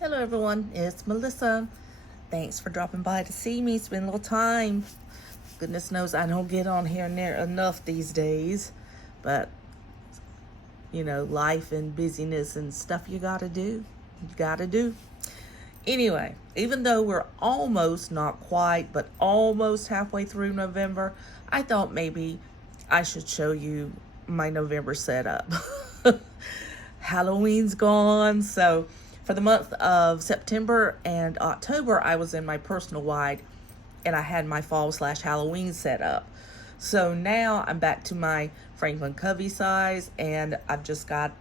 Hello everyone, it's Melissa. Thanks for dropping by to see me. It's been a little time. Goodness knows I don't get on here near enough these days. But, life and busyness and stuff you gotta do. You gotta do. Anyway, even though we're almost, not quite, but almost halfway through November, I thought maybe I should show you my November setup. Halloween's gone, so for the month of September and October, I was in my personal wide and I had my fall/Halloween set up. So now I'm back to my Franklin Covey size, and I've just got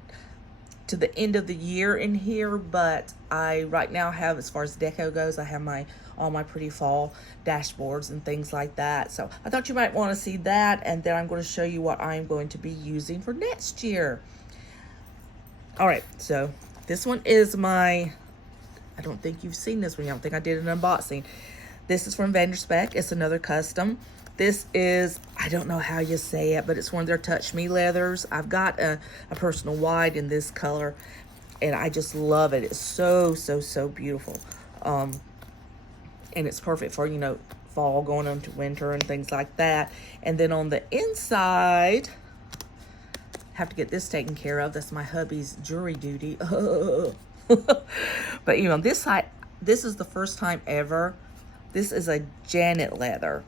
to the end of the year in here, but I right now have, as far as deco goes, I have all my pretty fall dashboards and things like that. So I thought you might want to see that, and then I'm going to show you what I'm going to be using for next year. All right, so this one is I don't think you've seen this one. I don't think I did an unboxing. This is from Vanderspec. It's another custom. This is, I don't know how you say it, but it's one of their Touch Me leathers. I've got a personal wide in this color, and I just love it. It's so, so, so beautiful. And it's perfect for, fall going into winter and things like that. And then on the inside, have to get this taken care of. That's my hubby's jury duty. But this side, this is the first time ever. This is a Janet leather,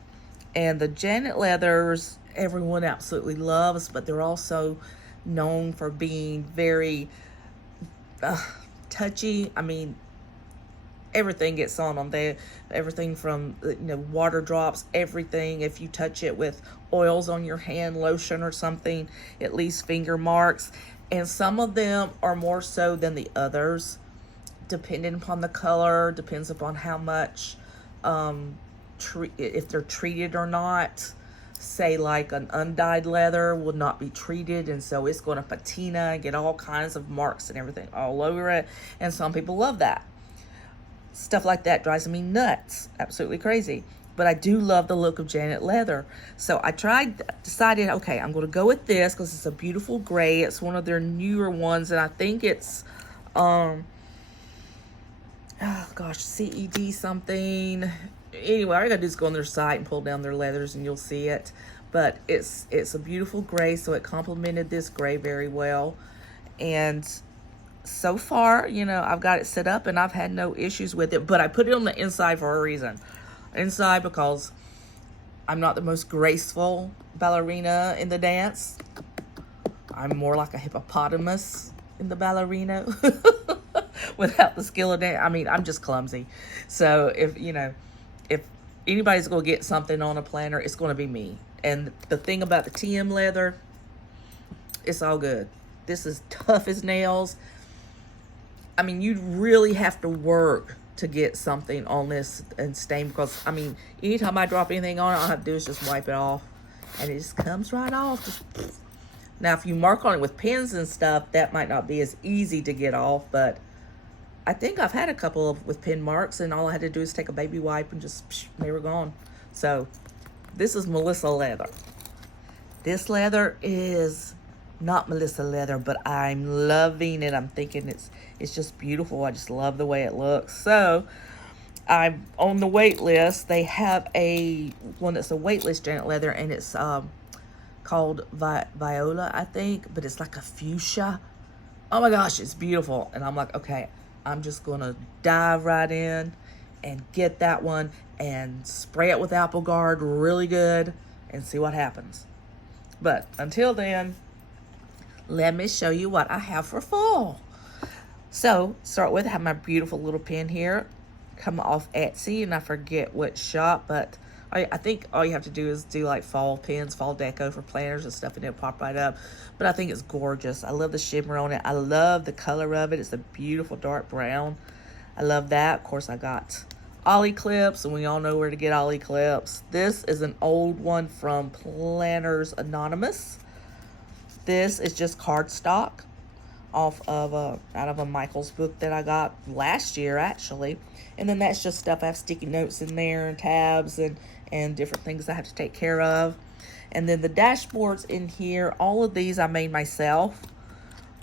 and the Janet leathers everyone absolutely loves, but they're also known for being very touchy. I mean, everything gets on there. Everything from water drops, everything. If you touch it with oils on your hand, lotion or something, it leaves finger marks. And some of them are more so than the others, depending upon the color, depends upon how much if they're treated or not. Say like an undyed leather will not be treated, and so it's going to patina and get all kinds of marks and everything all over it. And some people love that. Stuff like that drives me nuts, absolutely crazy. But I do love the look of Janet leather. So I decided, okay, I'm going to go with this because it's a beautiful gray. It's one of their newer ones, and I think it's, CED something. Anyway, all I got to do is go on their site and pull down their leathers, and you'll see it. But it's a beautiful gray, so it complemented this gray very well. And so far, I've got it set up and I've had no issues with it, but I put it on the inside for a reason. Inside because I'm not the most graceful ballerina in the dance. I'm more like a hippopotamus in the ballerina without the skill of dance. I mean, I'm just clumsy. So if anybody's going to get something on a planner, it's going to be me. And the thing about the TM leather, it's all good. This is tough as nails. I mean, you'd really have to work to get something on this and stain, because, I mean, anytime I drop anything on it, all I have to do is just wipe it off. And it just comes right off. Now, if you mark on it with pens and stuff, that might not be as easy to get off. But I think I've had a couple with pen marks, and all I had to do is take a baby wipe and just, they were gone. So, this is Melissa leather. This leather is not Melissa leather, but I'm loving it. I'm thinking it's just beautiful. I just love the way it looks. So I'm on the wait list. They have one that's a waitlist Janet leather, and it's called Viola, I think, but it's like a fuchsia. Oh my gosh, it's beautiful. And I'm like, okay, I'm just gonna dive right in and get that one and spray it with Apple Guard really good and see what happens. But until then, let me show you what I have for fall. So, start with, I have my beautiful little pen here. Come off Etsy, and I forget what shop, but I think all you have to do is do like fall pens, fall deco for planners and stuff, and it'll pop right up. But I think it's gorgeous. I love the shimmer on it. I love the color of it. It's a beautiful dark brown. I love that. Of course, I got Ollie clips, and we all know where to get Ollie clips. This is an old one from Planners Anonymous. This is just cardstock out of a Michael's book that I got last year, actually. And then that's just stuff. I have sticky notes in there and tabs and different things I have to take care of. And then the dashboards in here, all of these I made myself.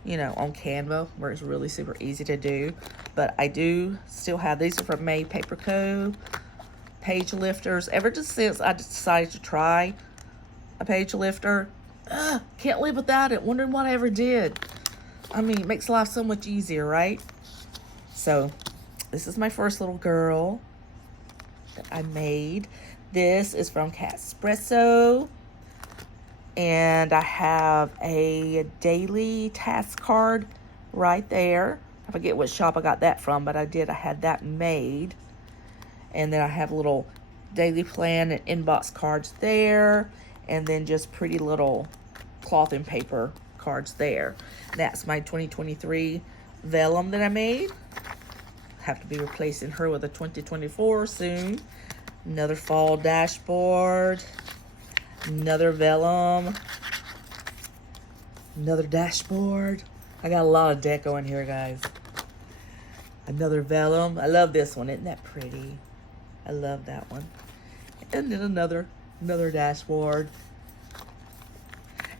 you know, on Canva, where it's really super easy to do. But I do still have, these are from Made Paper Co. Page lifters. Ever since I decided to try a page lifter, can't live without it. Wondering what I ever did. I mean, it makes life so much easier, right? So, this is my first little girl that I made. This is from Espresso. And I have a daily task card right there. I forget what shop I got that from, but I had that made. And then I have a little daily plan and inbox cards there. And then just pretty little cloth and paper cards there. That's my 2023 vellum that I made. Have to be replacing her with a 2024 soon. Another fall dashboard. Another vellum. Another dashboard. I got a lot of deco in here, guys. Another vellum. I love this one. Isn't that pretty? I love that one. And then another dashboard.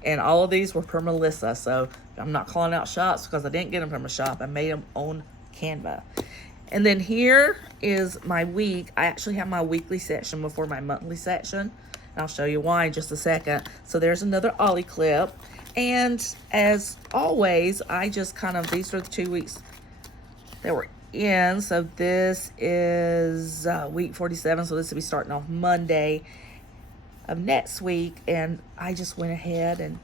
And all of these were per Melissa, so I'm not calling out shops because I didn't get them from a shop. I made them on Canva. And then here is my week. I actually have my weekly section before my monthly section. I'll show you why in just a second. So there's another Ollie clip. And as always, I just kind of, these are the 2 weeks that we're in. So this is week 47. So this will be starting off Monday of next week. And I just went ahead and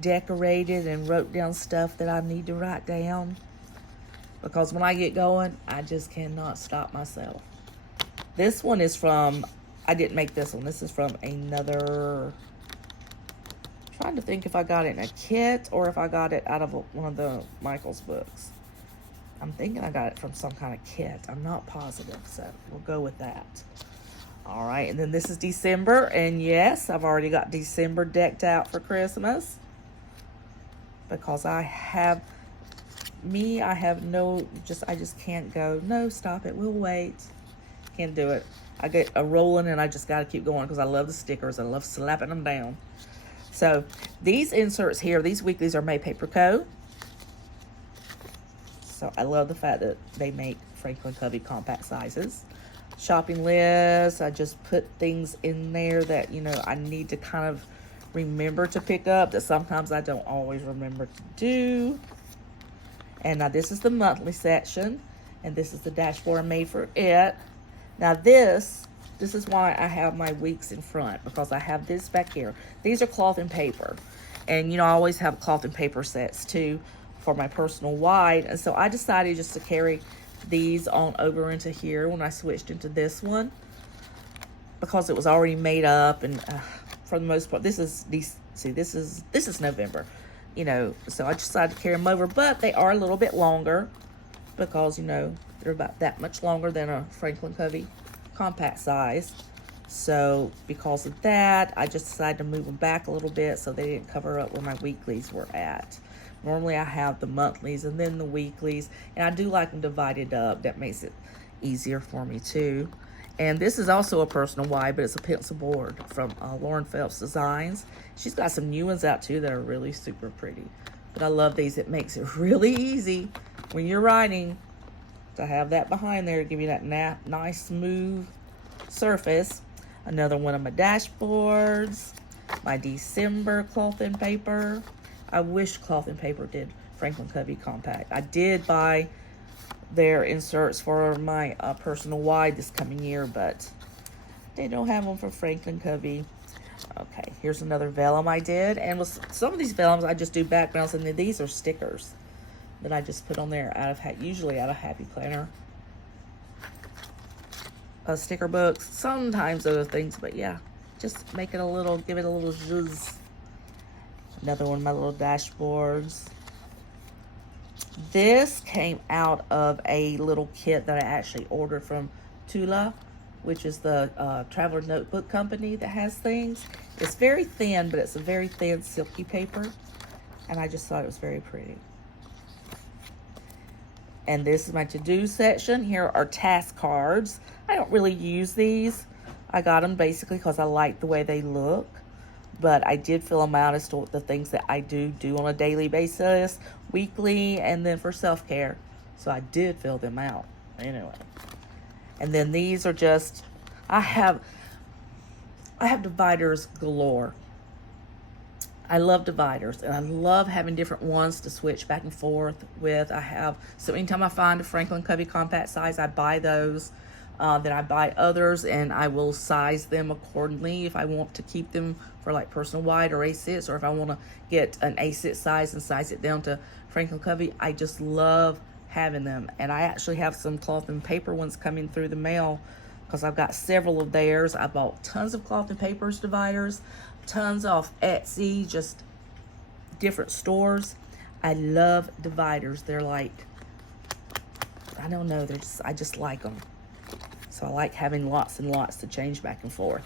decorated and wrote down stuff that I need to write down. Because when I get going, I just cannot stop myself. This one is from, I didn't make this one. This is from another, I'm trying to think if I got it in a kit or if I got it out of one of the Michael's books. I'm thinking I got it from some kind of kit. I'm not positive, so we'll go with that. All right, and then this is December. And yes, I've already got December decked out for Christmas. Because I have no, I just can't go. No, stop it. We'll wait. Can't do it. I get a rolling and I just got to keep going because I love the stickers. I love slapping them down. So these inserts here, these weeklies are Made Paper Co. So I love the fact that they make Franklin Covey compact sizes. Shopping list, I just put things in there that, you know, I need to kind of remember to pick up that sometimes I don't always remember to do. And now this is the monthly section, and this is the dashboard I made for it. Now this is why I have my weeks in front, because I have this back here. These are cloth and paper. And, you know, I always have cloth and paper sets, too, for my personal wide. And so I decided just to carry these on over into here when I switched into this one, because it was already made up. And for the most part, this is November. You know, so I decided to carry them over, but they are a little bit longer because, you know, they're about that much longer than a Franklin Covey compact size. So because of that, I just decided to move them back a little bit so they didn't cover up where my weeklies were at. Normally I have the monthlies and then the weeklies, and I do like them divided up. That makes it easier for me too. And this is also a personal wide, but it's a pencil board from Lauren Phelps Designs. She's got some new ones out too that are really super pretty. But I love these. It makes it really easy when you're writing to have that behind there to give you that nice smooth surface. Another one of my dashboards. My December cloth and paper. I wish cloth and paper did Franklin Covey compact. I did buy their inserts for my personal wide this coming year, but they don't have them for Franklin Covey. Okay, here's another vellum I did, and with some of these vellums I just do backgrounds, and then these are stickers that I just put on there usually out of Happy Planner sticker books, sometimes other things, but yeah, just make it give it a little zhuzh. Another one of my little dashboards. This came out of a little kit that I actually ordered from Tula, which is the traveler notebook company that has things. It's very thin, but it's a very thin silky paper, and I just thought it was very pretty. And this is my to-do section. Here are task cards. I don't really use these. I got them basically because I like the way they look. But I did fill them out as to the things that I do on a daily basis weekly, and then for self-care. So I did fill them out anyway. And then these are just, I have dividers galore. I love dividers, and I love having different ones to switch back and forth with. So anytime I find a Franklin Covey compact size, I buy those. Then I buy others, and I will size them accordingly if I want to keep them for like personal wide or A6, or if I want to get an A6 size and size it down to Franklin Covey. I just love having them. And I actually have some cloth and paper ones coming through the mail because I've got several of theirs. I bought tons of cloth and papers dividers, tons off Etsy, just different stores. I love dividers. They're like, I don't know, I just like them. So I like having lots and lots to change back and forth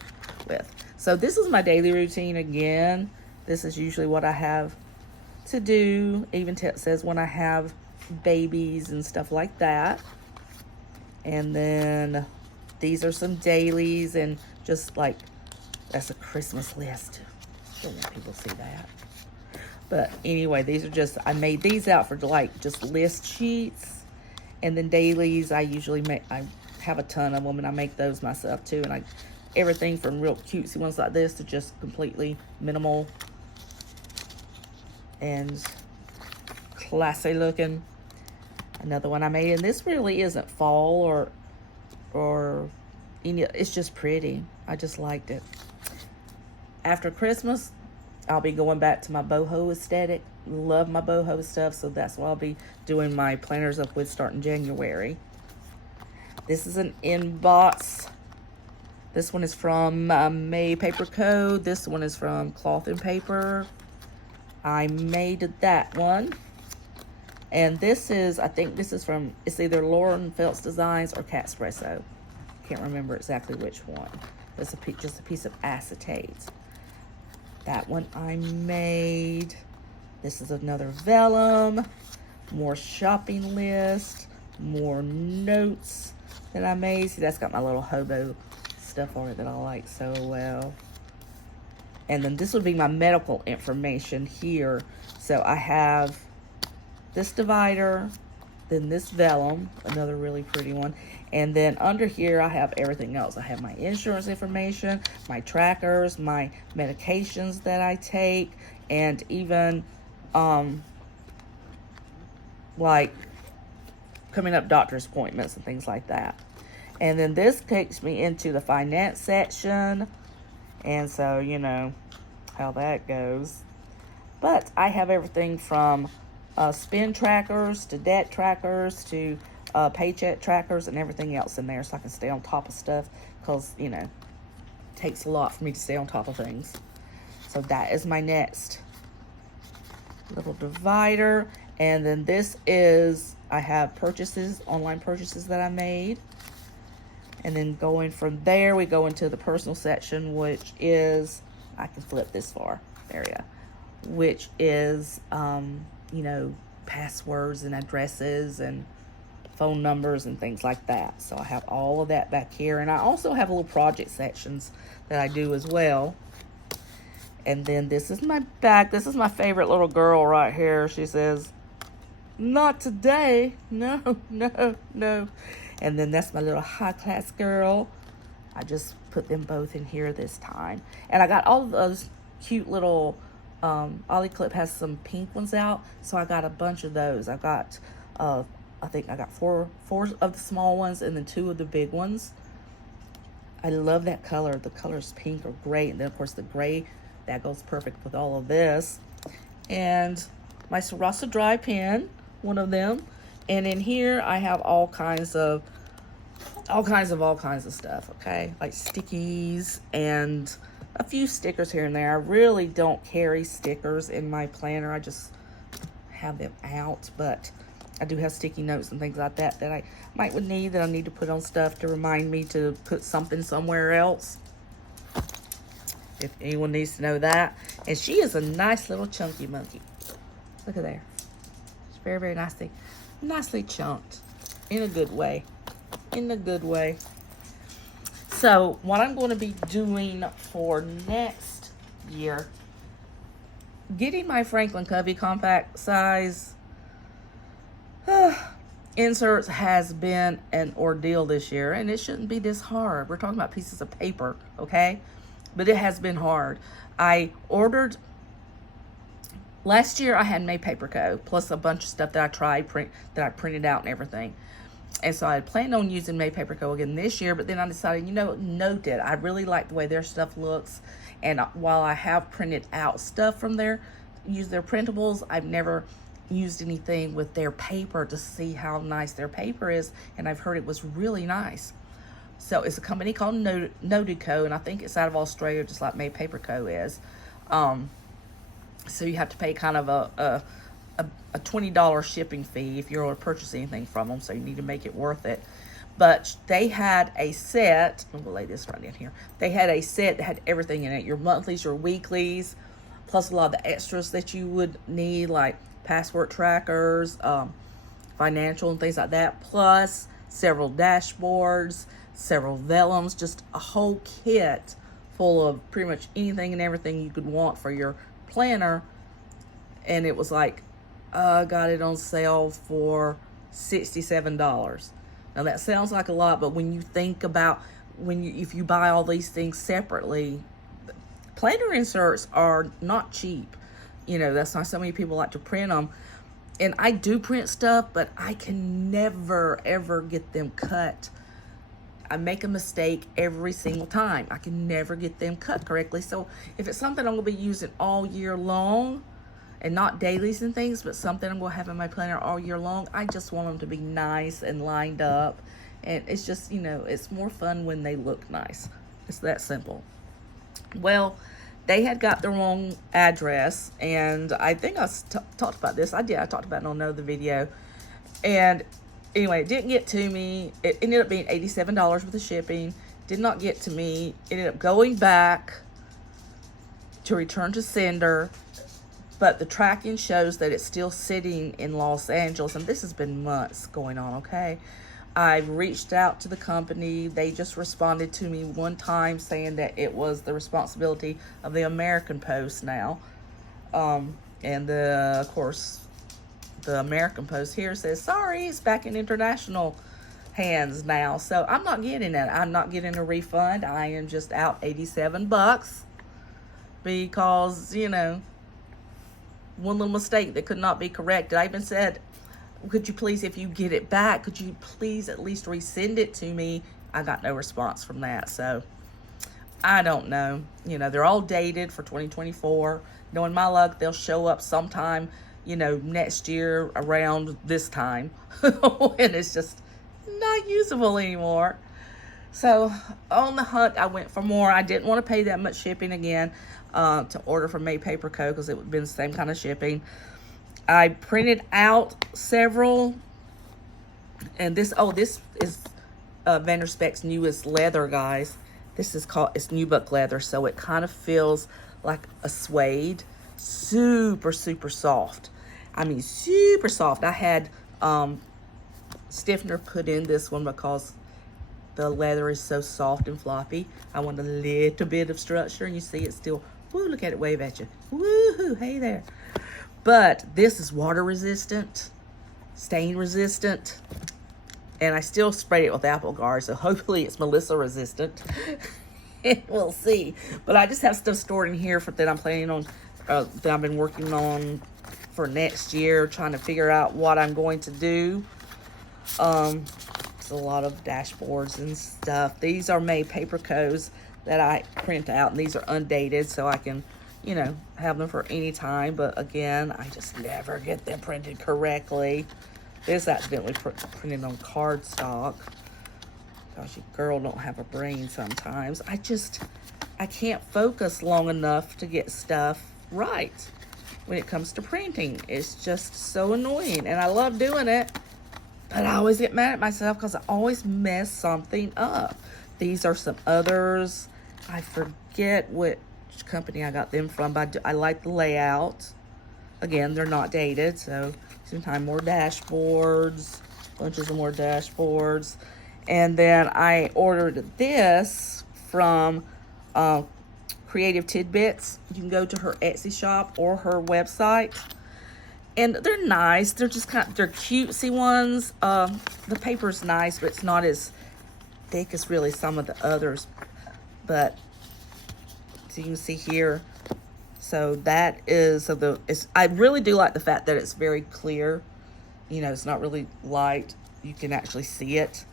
with. So this is my daily routine again. This is usually what I have to do. Even it says when I have babies and stuff like that. And then these are some dailies, and just like, that's a Christmas list. Don't want people to see that. But anyway, these are just, I made these out for like just list sheets. And then dailies, I usually I have a ton of them, and I make those myself too. And everything from real cutesy ones like this to just completely minimal and classy looking. Another one I made, and this really isn't fall or any, it's just pretty. I just liked it. After Christmas, I'll be going back to my boho aesthetic. Love my boho stuff, so that's what I'll be doing my planners up with starting January. This is an inbox. This one is from May Paper Co. This one is from Cloth and Paper. I made that one. And this is, I think this is from, it's either Lauren Phelps Designs or Cat Espresso. Can't remember exactly which one. It's just a piece of acetate. That one I made. This is another vellum. More shopping list. More notes that I made. See, that's got my little hobo stuff on it that I like so well. And then this would be my medical information here. So I have this divider, then this vellum, another really pretty one. And then under here, I have everything else. I have my insurance information, my trackers, my medications that I take, and even like coming up doctor's appointments and things like that. And then this takes me into the finance section. And so, you know how that goes. But I have everything from spend trackers to debt trackers to paycheck trackers and everything else in there, so I can stay on top of stuff, because, you know, it takes a lot for me to stay on top of things. So that is my next little divider. And then this is, I have purchases, online purchases that I made. And then going from there, we go into the personal section, which is, I can flip this far, there we go, which is, you know, passwords and addresses and phone numbers and things like that. So I have all of that back here. And I also have little project sections that I do as well. And then this is my back. This is my favorite little girl right here. She says, "Not today. No, no, no." And then that's my little high class girl. I just put them both in here this time. And I got all of those cute little, Ollie Clip has some pink ones out. So I got a bunch of those. I got, I think I got four of the small ones and then 2 of the big ones. I love that color. The colors pink are great. And then of course the gray, that goes perfect with all of this. And my Sarasa dry pen, one of them. And in here I have all kinds of stuff, okay? Like stickies and a few stickers here and there. I really don't carry stickers in my planner. I just have them out, but I do have sticky notes and things like that that I might would need, that I need to put on stuff to remind me to put something somewhere else, if anyone needs to know that. And she is a nice little chunky monkey. Look at there. It's very, very nicely chunked in a good way. So what I'm going to be doing for next year, getting my Franklin Covey compact size inserts has been an ordeal this year, and it shouldn't be this hard. We're talking about pieces of paper, okay? But it has been hard. I ordered last year. I had made Paper Co. plus a bunch of stuff that I printed out and everything. And so I had planned on using Made Paper Co. again this year, but then I decided, note it. I really like the way their stuff looks. And while I have printed out stuff from there, use their printables, I've never used anything with their paper to see how nice their paper is. And I've heard it was really nice. So it's a company called Newbook, and I think it's out of Australia, just like Made Paper Co. is. So you have to pay kind of a $20 shipping fee if you're going to purchase anything from them, so you need to make it worth it. But they had a set, I'm going to lay this right in here. They had a set that had everything in it, your monthlies, your weeklies, plus a lot of the extras that you would need, like passport trackers, financial and things like that, plus several dashboards, several vellums, just a whole kit full of pretty much anything and everything you could want for your planner. And it was like, I got it on sale for $67. Now that sounds like a lot, but when you think about if you buy all these things separately, planner inserts are not cheap. That's why so many people like to print them. And I do print stuff, but I can never, ever get them cut. I make a mistake every single time. I can never get them cut correctly. So if it's something I'm going to be using all year long, and not dailies and things, but something I'm going to have in my planner all year long, I just want them to be nice and lined up. And it's just, it's more fun when they look nice. It's that simple. Well, they had got the wrong address, and I think I talked about this. I talked about it on another video. And anyway, it didn't get to me. It ended up being $87 with the shipping. Did not get to me. Ended up going back to return to sender. But the tracking shows that it's still sitting in Los Angeles, and this has been months going on, okay? I've reached out to the company. They just responded to me one time saying that it was the responsibility of the American Post now. And of course, the American Post here says, sorry, it's back in international hands now. So I'm not getting it. I'm not getting a refund. I am just out $87 because, one little mistake that could not be corrected. I even said, could you please, if you get it back, could you please at least resend it to me? I got no response from that. So I don't know. They're all dated for 2024. Knowing my luck, they'll show up sometime, next year around this time. And it's just not usable anymore. So on the hunt, I went for more. I didn't want to pay that much shipping again to order from Made Paper Co. because it would have been the same kind of shipping. I printed out several. And this is Vanderspec's newest leather, guys. It's Newbook leather, so it kind of feels like a suede. Super, super soft. I mean, super soft. I had stiffener put in this one because the leather is so soft and floppy. I want a little bit of structure, and you see it still, woo, look at it wave at you. Woohoo, hey there. But this is water resistant, stain resistant, and I still sprayed it with apple guard, so hopefully it's Melissa resistant. We'll see. But I just have stuff stored in here that I'm planning on, that I've been working on for next year, trying to figure out what I'm going to do. It's a lot of dashboards and stuff. These are Made Paper Co's that I print out, and these are undated, so I can, have them for any time. But again, I just never get them printed correctly. This accidentally printed on cardstock. Gosh, you girl don't have a brain sometimes. I can't focus long enough to get stuff right when it comes to printing. It's just so annoying, and I love doing it, but I always get mad at myself because I always mess something up. These are some others. I forget which company I got them from, but I like the layout. Again, they're not dated, so sometimes more dashboards, bunches of more dashboards. And then I ordered this from Creative Tidbits. You can go to her Etsy shop or her website. And they're nice. They're just they're cutesy ones. The paper's nice, but it's not as thick as really some of the others. But so you can see here. So that is I really do like the fact that it's very clear. You know, it's not really light. You can actually see it.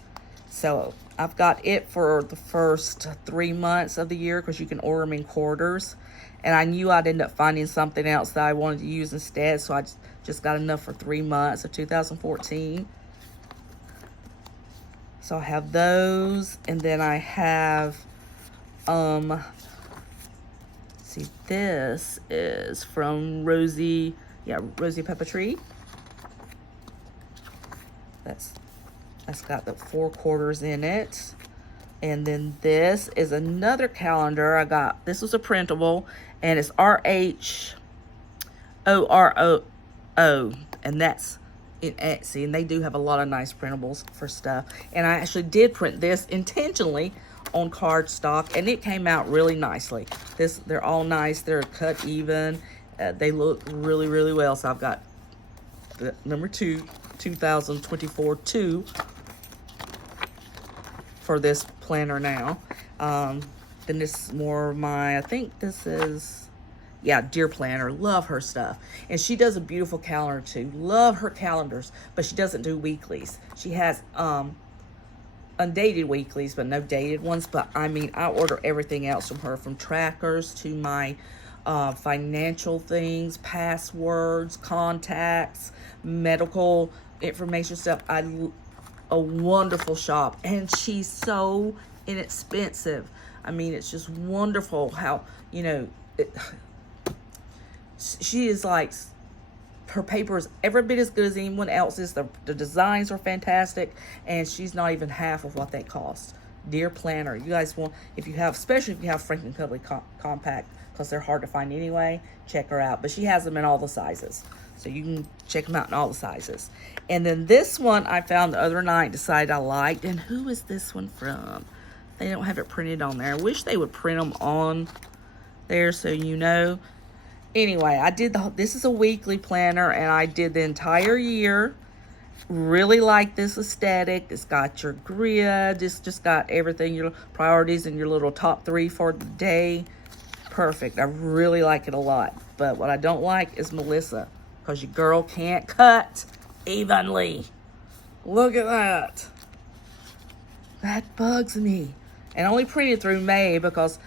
So I've got it for the first 3 months of the year because you can order them in quarters. And I knew I'd end up finding something else that I wanted to use instead. So I just got enough for 3 months of 2014. So I have those. And then I have, see, this is from Rosie Papetree. That's got the 4 quarters in it. And then this is another calendar I got. This was a printable, and it's RHOROO. And that's in Etsy. And they do have a lot of nice printables for stuff. And I actually did print this intentionally on cardstock, and it came out really nicely. They're all nice. They're cut even. They look really, really well. So I've got the number 2, 2024 2 for this planner now. Then this is more of my, I think this is, yeah, Dear Planner. Love her stuff. And she does a beautiful calendar too. Love her calendars, but she doesn't do weeklies. She has undated weeklies, but no dated ones. But I mean, I order everything else from her, from trackers to my financial things, passwords, contacts, medical information stuff. A wonderful shop, and she's so inexpensive. I mean, it's just wonderful how, you know, she is like, her paper is every bit as good as anyone else's. The designs are fantastic, and she's not even half of what they cost. Dear Planner, you guys want, if you have, especially if you have Franklin Covey Compact, because they're hard to find anyway, check her out. But she has them in all the sizes, so you can check them out in all the sizes. And then this one I found the other night, decided I liked. And who is this one from? They don't have it printed on there. I wish they would print them on there so you know. Anyway, I did this is a weekly planner, and I did the entire year. Really like this aesthetic. It's got your grid. It's just got everything, your priorities and your little top 3 for the day. Perfect. I really like it a lot. But what I don't like is Melissa, because your girl can't cut evenly. Look at that. That bugs me. And I only printed through May because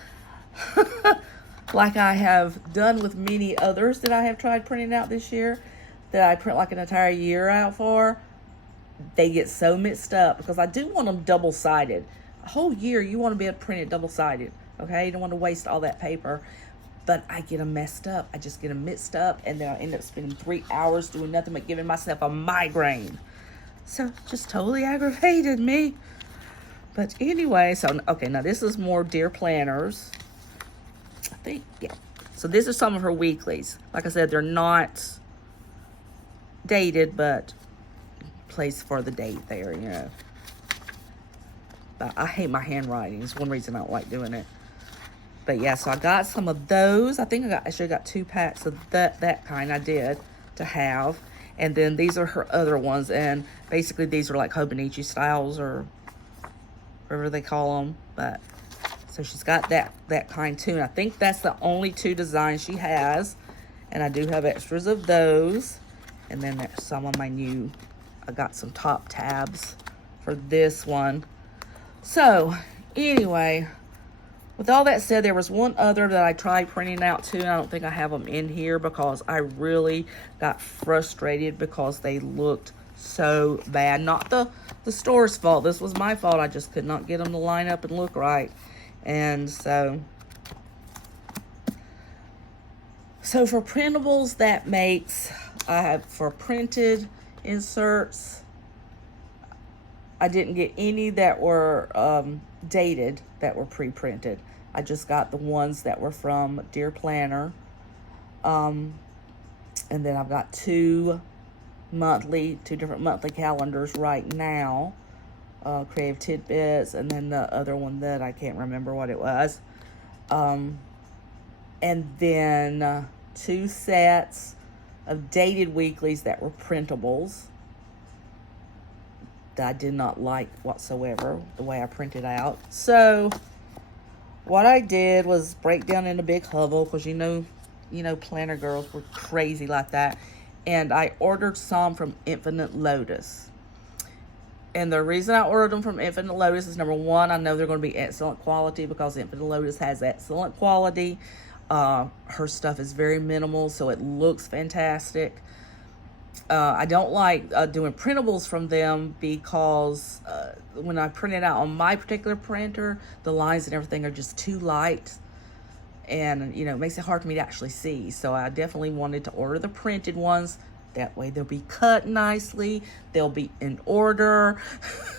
like I have done with many others that I have tried printing out this year, that I print like an entire year out for, they get so mixed up because I do want them double-sided. A whole year you want to be able to print it double-sided, okay? You don't want to waste all that paper. But I get them messed up. I just get them mixed up, and then I end up spending 3 hours doing nothing but giving myself a migraine. So just totally aggravated me. But anyway, so okay, now this is more Dear Planners. I think, yeah. So this is some of her weeklies. Like I said, they're not dated, but place for the date there, you know. But I hate my handwriting. It's one reason I don't like doing it. But yeah, so I got some of those. I think I should have got 2 packs of that kind. I did to have. And then these are her other ones. And basically these are like Hobonichi styles or whatever they call them. But so she's got that kind too. And I think that's the only 2 designs she has. And I do have extras of those. And then there's some of my new, I got some top tabs for this one. So anyway, with all that said, there was one other that I tried printing out too, and I don't think I have them in here because I really got frustrated because they looked so bad. Not the store's fault. This was my fault. I just could not get them to line up and look right. And so for printables, that makes, I have for printed inserts, I didn't get any that were dated, that were pre-printed. I just got the ones that were from Dear Planner. And then I've got 2 different monthly calendars right now. Creative Tidbits, and then the other one that I can't remember what it was. And then 2 sets of dated weeklies that were printables that I did not like whatsoever, the way I printed out. So what I did was break down in a big hovel, because you know, planner girls were crazy like that. And I ordered some from Infinite Lotus. And the reason I ordered them from Infinite Lotus is, number one, I know they're going to be excellent quality, because Infinite Lotus has excellent quality. Her stuff is very minimal, so it looks fantastic. I don't like doing printables from them, because when I print it out on my particular printer, the lines and everything are just too light. And, it makes it hard for me to actually see. So I definitely wanted to order the printed ones. That way they'll be cut nicely. They'll be in order.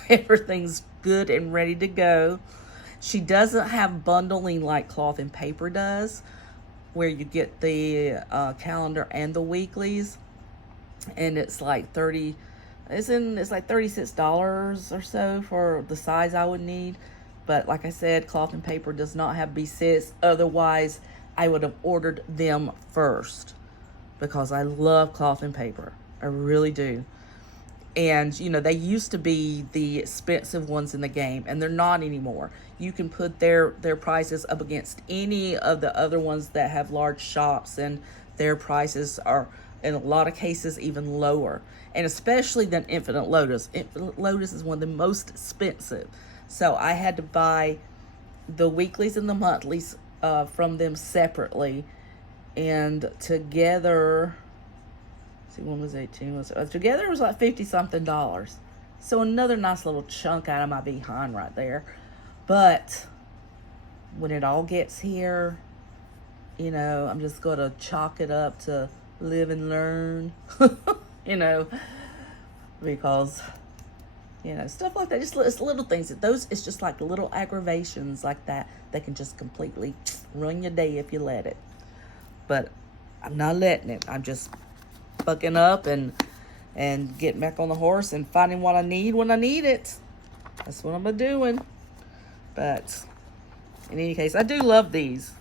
Everything's good and ready to go. She doesn't have bundling like Cloth and Paper does, where you get the calendar and the weeklies. And it's like it's like $36 or so for the size I would need. But like I said, Cloth and Paper does not have B6. Otherwise, I would have ordered them first, because I love Cloth and Paper. I really do. And, they used to be the expensive ones in the game, and they're not anymore. You can put their prices up against any of the other ones that have large shops, and their prices are, in a lot of cases, even lower. And especially than Infinite Lotus. Infinite Lotus is one of the most expensive. So I had to buy the weeklies and the monthlies from them separately. And together, one was 18. Together it was like $50-something. So another nice little chunk out of my behind right there. But when it all gets here, I'm just going to chalk it up to live and learn, because, stuff like that, just it's little things. It's just like little aggravations like that can just completely ruin your day if you let it. But I'm not letting it. I'm just bucking up and getting back on the horse and finding what I need when I need it. That's what I'm doing. But in any case, I do love these.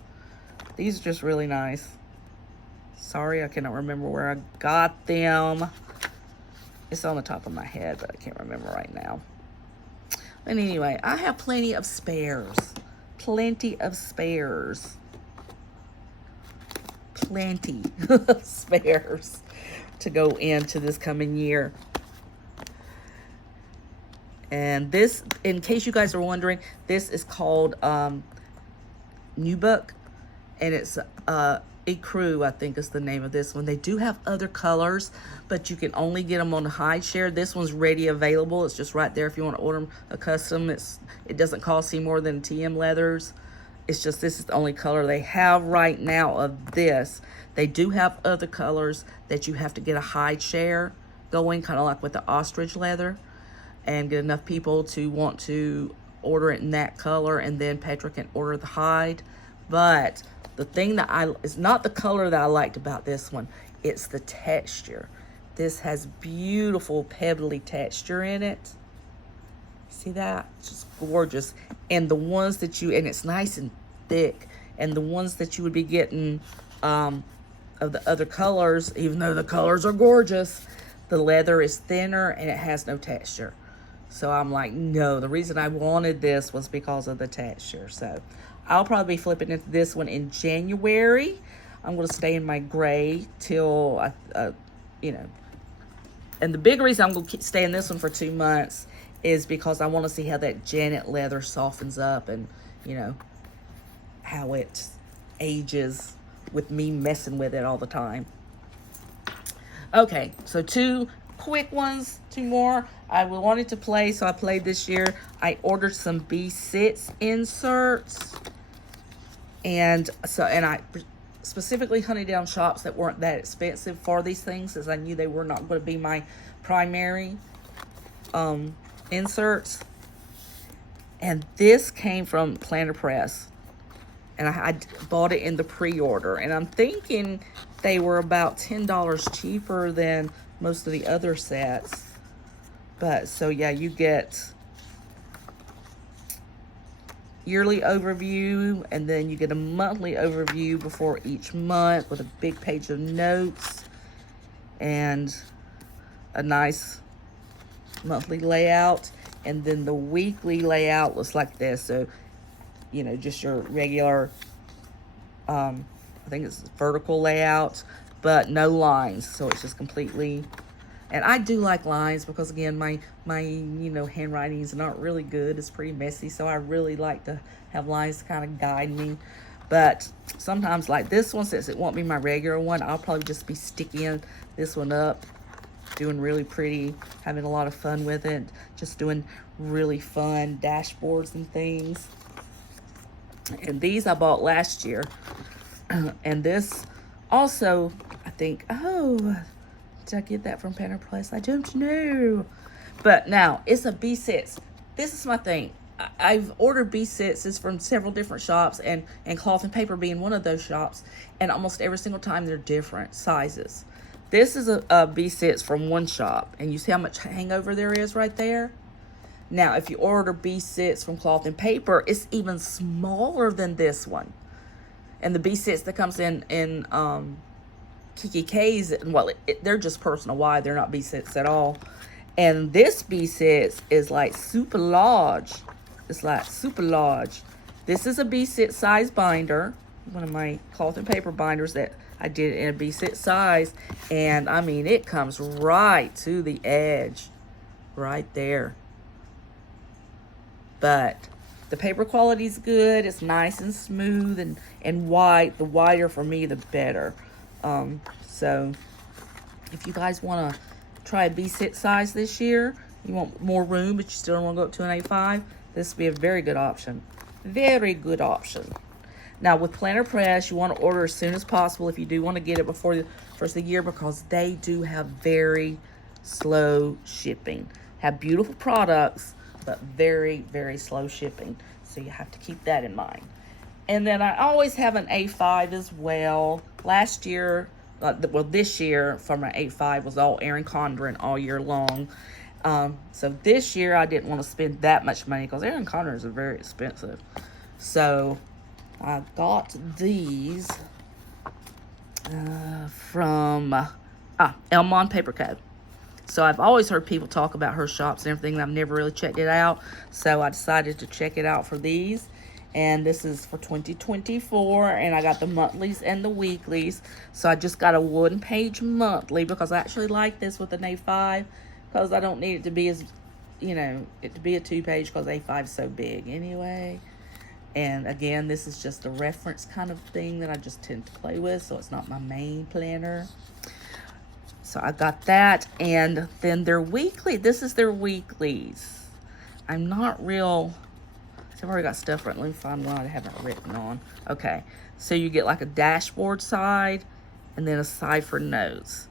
These are just really nice. Sorry, I cannot remember where I got them. It's on the top of my head, but I can't remember right now. But anyway, I have plenty of spares. Plenty of spares. Plenty of spares to go into this coming year. And this, in case you guys are wondering, this is called Newbook, and it's Ecru, I think is the name of this one. They do have other colors, but you can only get them on the hide share. This one's ready available. It's just right there if you want to order them a custom. It doesn't cost you more than TM Leathers. It's just this is the only color they have right now of this. They do have other colors that you have to get a hide share going, kind of like with the ostrich leather, and get enough people to want to order it in that color, and then Petra can order the hide. But the thing that it's not the color that I liked about this one, it's the texture. This has beautiful pebbly texture in it. See that? It's just gorgeous. And the ones that and it's nice and thick, and the ones that you would be getting of the other colors, even though the colors are gorgeous, the leather is thinner and it has no texture. So I'm like, no, the reason I wanted this was because of the texture. So I'll probably be flipping into this one in January. I'm going to stay in my gray till, and the big reason I'm going to stay in this one for 2 months is because I want to see how that Janet leather softens up, and, how it ages with me messing with it all the time. Okay, so 2 quick ones, 2 more. I wanted to play, so I played this year. I ordered some B6 inserts, and I specifically hunted down shops that weren't that expensive for these things, as I knew they were not going to be my primary inserts. And this came from Planner Press, and I bought it in the pre-order, and I'm thinking they were about $10 cheaper than most of the other sets. But so yeah, you get yearly overview, and then you get a monthly overview before each month with a big page of notes. and a nice monthly layout. And then the weekly layout looks like this. So, you know, just your regular, I think it's vertical layout, but no lines. So it's just completely, and I do like lines because, again, my you know, handwriting is not really good. It's pretty messy. So I really like to have lines to kind of guide me. But sometimes, like this one, since it won't be my regular one, I'll probably just be sticking this one up, doing really pretty, having a lot of fun with it, just doing really fun dashboards and things. And these I bought last year. And this also, I think, oh, did I get that from Printables? I don't know. But now, it's a B6. This is my thing. I've ordered B6s from several different shops, and Cloth and Paper being one of those shops, and almost every single time they're different sizes. This is a B6 from one shop, and you see how much hangover there is right there? Now, if you order B6 from Cloth and Paper, it's even smaller than this one. And the B6 that comes in Kiki K's, well, they're just personal wide. They're not B6 at all. And this B6 is like super large. It's like super large. This is a B6 size binder. One of my Cloth and Paper binders that I did in a B6 size. And I mean, it comes right to the edge. Right there. But the paper quality is good. It's nice and smooth and white. The whiter for me, the better. So if you guys want to try a B6 size this year, you want more room, but you still don't want to go up to an A5, this would be a very good option. Very good option. Now, with Planner Press, you want to order as soon as possible if you do want to get it before the first of the year, because they do have very slow shipping. Have beautiful products, but very, very slow shipping. So you have to keep that in mind. And then I always have an A5 as well. Last year, well, this year for my A5 was all Erin Condren all year long. So this year I didn't want to spend that much money because Erin Condrens are very expensive. So I got these from Elmont Paper Co. So I've always heard people talk about her shops and everything, and I've never really checked it out. So I decided to check it out for these. And this is for 2024, and I got the monthlies and the weeklies. So I just got a 1-page monthly because I actually like this with an A5 because I don't need it to be as, you know, it to be a 2-page because A5 is so big anyway. And again, this is just a reference kind of thing that I just tend to play with, so it's not my main planner. So I got that, and then their weekly. This is their weeklies. I'm not real. I've already got stuff right. Let me find one I haven't written on. Okay, so you get like a dashboard side, and then a side for notes,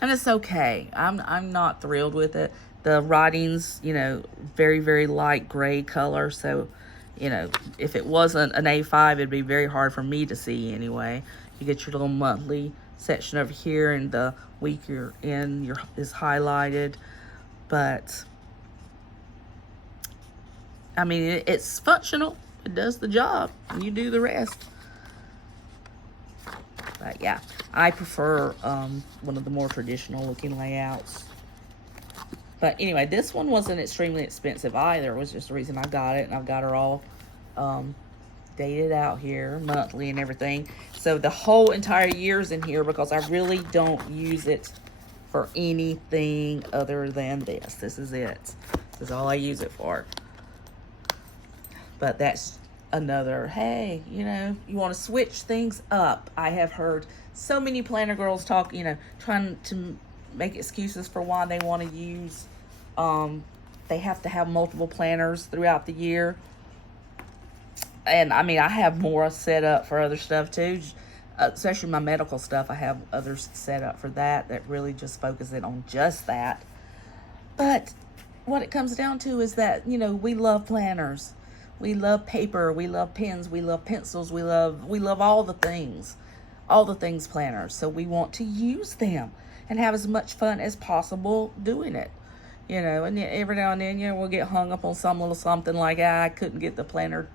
and it's okay. I'm not thrilled with it. The writing's, you know, very, very light gray color, so, you know, if it wasn't an A5, it'd be very hard for me to see anyway. You get your little monthly section over here, and the week you're in is highlighted. But I mean, it's functional. It does the job, and you do the rest. But yeah, I prefer one of the more traditional looking layouts. But anyway, this one wasn't extremely expensive either. It was just the reason I got it, and I've got her all dated out here, monthly and everything. So the whole entire year's in here because I really don't use it for anything other than this. This is it. This is all I use it for. But that's another, hey, you know, you want to switch things up. I have heard so many planner girls talk, you know, trying to make excuses for why they want to use, they have to have multiple planners throughout the year. And I mean, I have more set up for other stuff too, especially my medical stuff. I have others set up for that really just focus it on just that. But what it comes down to is that, you know, we love planners. We love paper, we love pens, we love pencils, we love all the things planners. So we want to use them and have as much fun as possible doing it. You know, and every now and then, you know, we'll get hung up on some little something like, I couldn't get the planner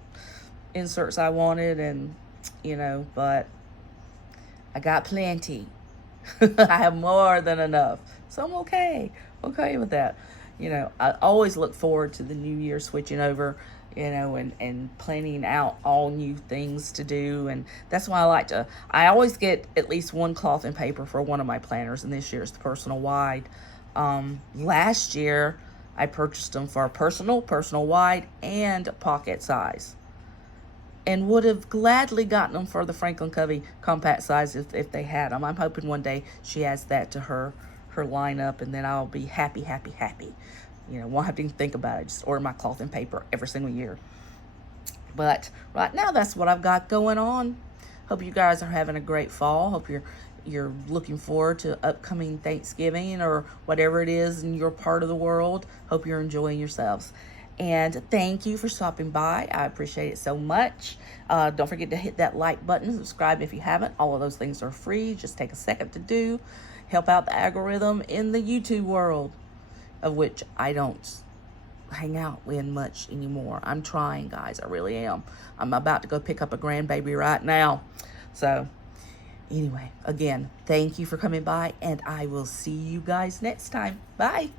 inserts I wanted, and, you know, but I got plenty. I have more than enough. So I'm okay with that. I always look forward to the new year switching over, and planning out all new things to do. And that's why I always get at least one cloth and paper for one of my planners, and this year's the personal wide. Last year, I purchased them for personal wide, and pocket size, and would have gladly gotten them for the Franklin Covey compact size if they had them. I'm hoping one day she adds that to her lineup, and then I'll be happy. Won't have to even think about it. Just order my cloth and paper every single year. But right now, that's what I've got going on. Hope you guys are having a great fall. Hope you're looking forward to upcoming Thanksgiving or whatever it is in your part of the world. Hope you're enjoying yourselves. And thank you for stopping by. I appreciate it so much. Don't forget to hit that like button, subscribe if you haven't. All of those things are free. Just take a second to do. Help out the algorithm in the YouTube world, of which I don't hang out in much anymore. I'm trying, guys. I really am. I'm about to go pick up a grandbaby right now. So anyway, again, thank you for coming by, and I will see you guys next time. Bye.